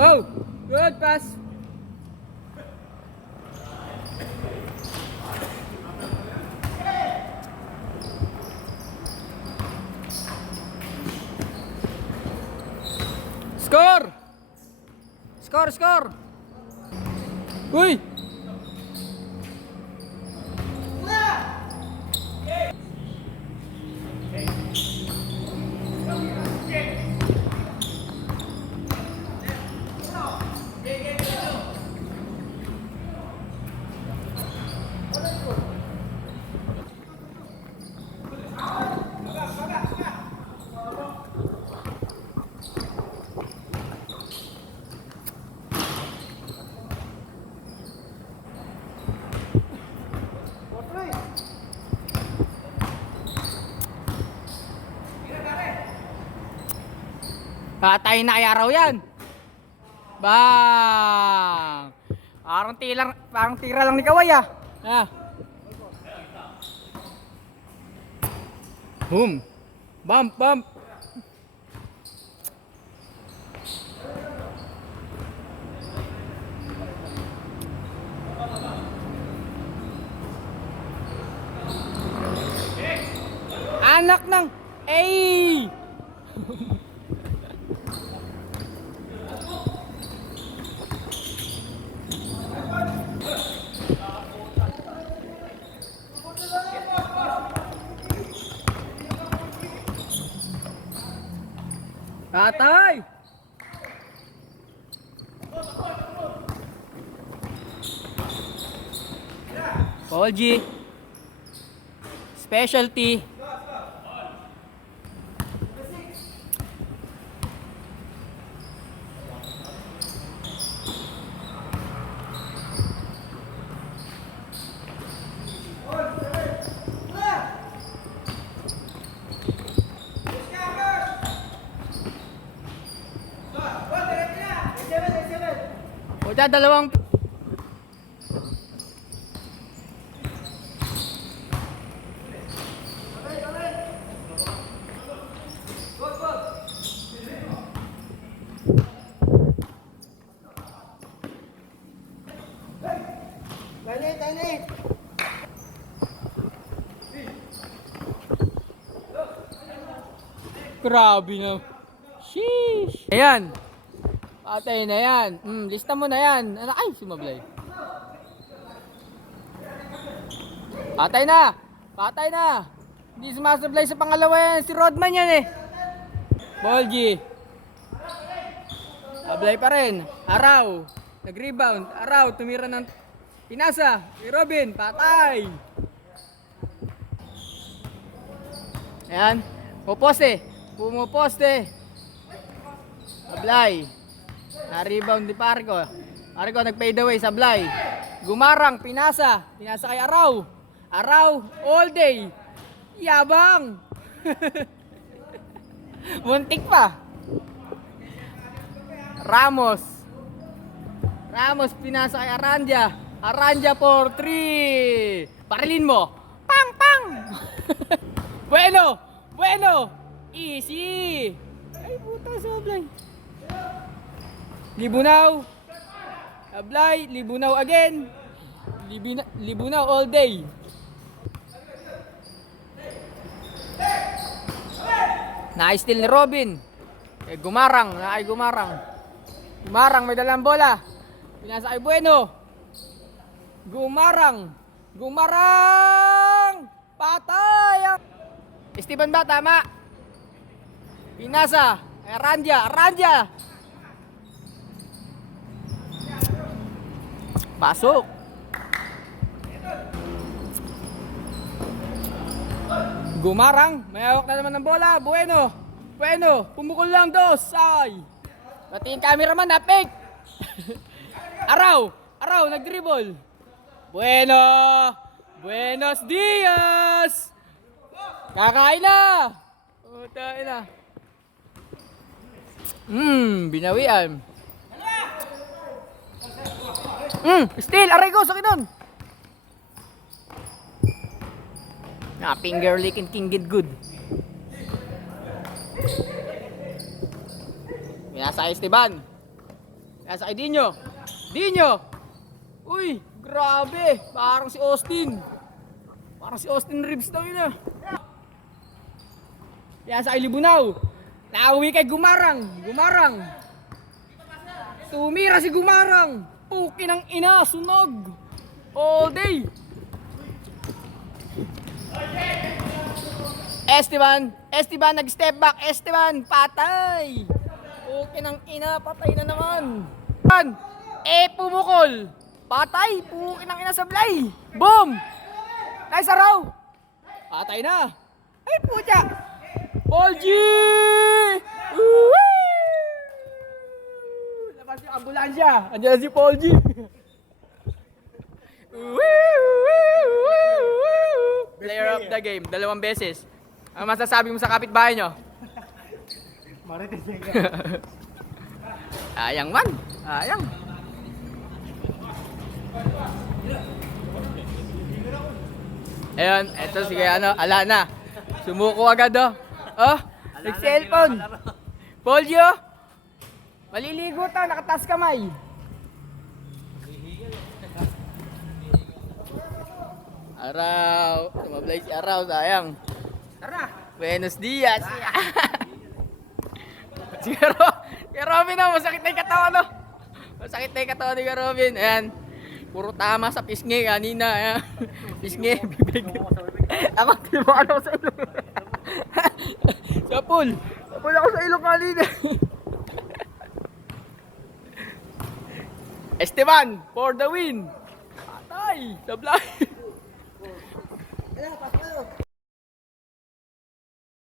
Oh, good pass. Score! Score, score! Uy! Patay na kaya raw yan. Bang! Parang tira lang ni Kaway ah. Ah. Boom. Bump, bump. Anak ng ay! Tatay! Paul G. Specialty. O dalawang Tani. Grabe na. Sheesh. Ayan. Patay na yan. Lista mo na yan. Ay, sumablay. Patay na. Patay na. Hindi sumasablay sa pangalawa yan. Si Rodman yan eh. Bolgi. Sablay pa rin. Araw. Nag-rebound. Araw. Tumira ng pinasa. Si Robin. Patay. Ayan. Puposte. Pumuposte. Sablay. Na-rebound ni Parco. Parco nag-fade away. Sablay. Gumarang. Pinasa. Pinasa kay Araw. Araw. All day. Yabang. Muntik pa. Ramos. Ramos pinasa kay Aranja. Aranja for 3. Parilin mo. Pang pang. Bueno. Bueno. Easy. Ay puta Sablay. Libunaw. Sablay. Libunaw again. Libunaw all day. Na-steal ni Robin. Gumarang. Gumarang. Gumarang may dalang bola. Pinasa kay Bueno. Gumarang. Gumarang. Patay. Esteban ba tama? Pinasa. Aranja. Aranja. Pasok. Gumarang. May hawak na naman ng bola. Bueno. Bueno. Pumukol lang dos. Ay. Pati yung cameraman na fake. Araw. Araw. Nag-dribble. Bueno. Buenos dias. Kakain na. Utain na. Binawian. Still. Aray ko. Sakit nun. Finger lick and king get good. Pinasa Esteban. Nasa kay Dinyo. Dinyo! Uy, grabe. Parang si Austin. Parang si Austin Reeves daw yun ah. Yan sa kay Libunaw. Nauwi kay Gumarang. Gumarang. Tumira si Gumarang. Puki ng ina, sunog. All day. Esteban nag-step back. Esteban, patay. Puki ng ina, patay na naman. Pumukol. Patay, puki ng ina sablay. Boom. Nice araw. Patay na. Ay, pucha. Paul G! Labas yung ambulansya. Andiyan si Paul G. Player of the game, 2 beses. Ano masasabi mo sa kapitbahay nyo? Marites yan ka. Sayang man. Sayang. Ayun, eto sige Alana. Sumuko agad oh. Oh, nag-cellphone. Polio. Maliligo to, nakatas kamay. Araw. Tumablay si Araw, sayang. Tara. Buenos dias. Si Robin oh, masakit na yung katawan oh. Masakit na yung katawan ni Robin. Ayan. Puro tama sa pisngi kanina. Ayan. Pisngi, bibig. Ako, tinubukan ako sa ilong. Sapul ako sa ilong kanina. Esteban, for the win. Patay, sablay.